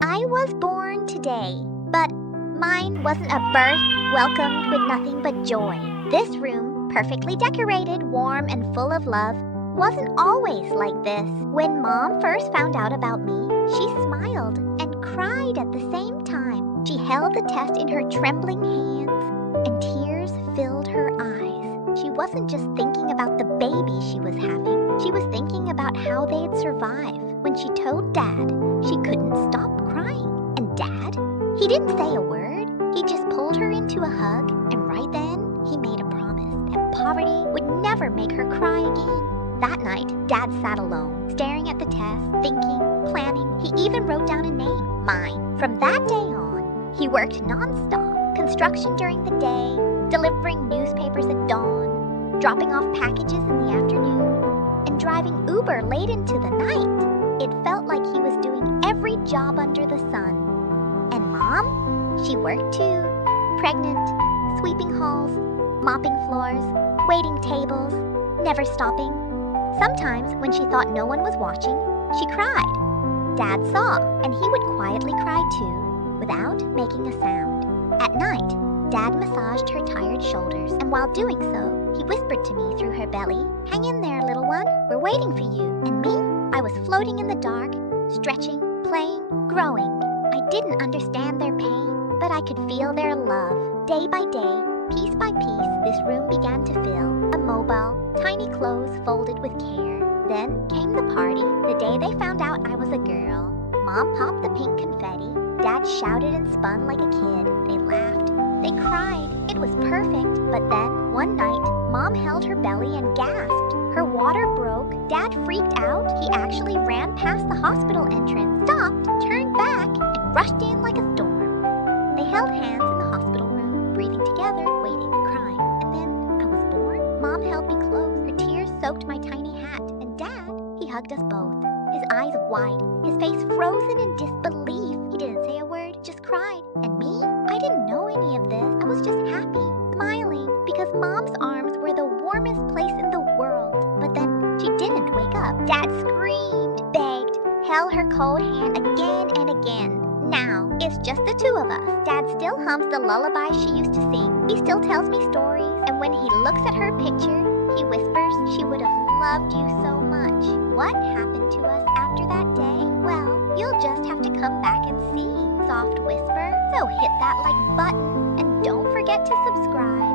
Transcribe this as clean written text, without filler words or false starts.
I was born today, but mine wasn't a birth welcomed with nothing but joy. This room, perfectly decorated, warm, and full of love, wasn't always like this. When Mom first found out about me, she smiled and cried at the same time. She held the test in her trembling hands, and tears filled her eyes. She wasn't just thinking about the baby she was having. She was thinking about how they'd survive. When she told Dad, she couldn't stop crying. And Dad, he didn't say a word. He just pulled her into a hug, and right then, he made a promise that poverty would never make her cry again. That night, Dad sat alone, staring at the test, thinking, planning. He even wrote down a name, mine. From that day on, he worked non-stop, construction during the day, delivering newspapers at dawn, dropping off packages in the afternoon, and driving Uber late into the night. It felt like he was doing every job under the sun. And Mom? She worked too. Pregnant, sweeping halls, mopping floors, waiting tables, never stopping. Sometimes, when she thought no one was watching, she cried. Dad saw, and he would quietly cry too, without making a sound. At night, Dad massaged her tired shoulders, and while doing so, he whispered to me through her belly, "Hang in there, little one. We're waiting for you." And me? I was floating in the dark, stretching, playing, growing. I didn't understand their pain, but I could feel their love. Day by day, piece by piece, this room began to fill. Immobile, tiny clothes folded with care. Then came the party, the day they found out I was a girl. Mom popped the pink confetti. Dad shouted and spun like a kid. They laughed. They cried. It was perfect. But then, one night, Mom held her belly and gasped. Her water broke. Dad freaked out. He actually ran past the hospital entrance, stopped, turned back, and rushed in like a storm. They held hands in the hospital room, breathing together, waiting, crying. And then I was born. Mom held me close. Her tears soaked my tiny hat. And Dad, he hugged us both. His eyes wide, his face frozen in disbelief. He didn't say a word, just cried. And me? I didn't know any of this. I was just happy, smiling, because Mom's arms were the warmest place in the world. But then she didn't wake up. Dad screamed, begged, held her cold hand again and again. Now, it's just the two of us. Dad still hums the lullaby she used to sing. He still tells me stories, and when he looks at her picture, he whispers, "She would have loved you so much." What happened to us after that day? Well, you'll just have to come back and see. Soft whisper. So hit that like button, and don't forget to subscribe.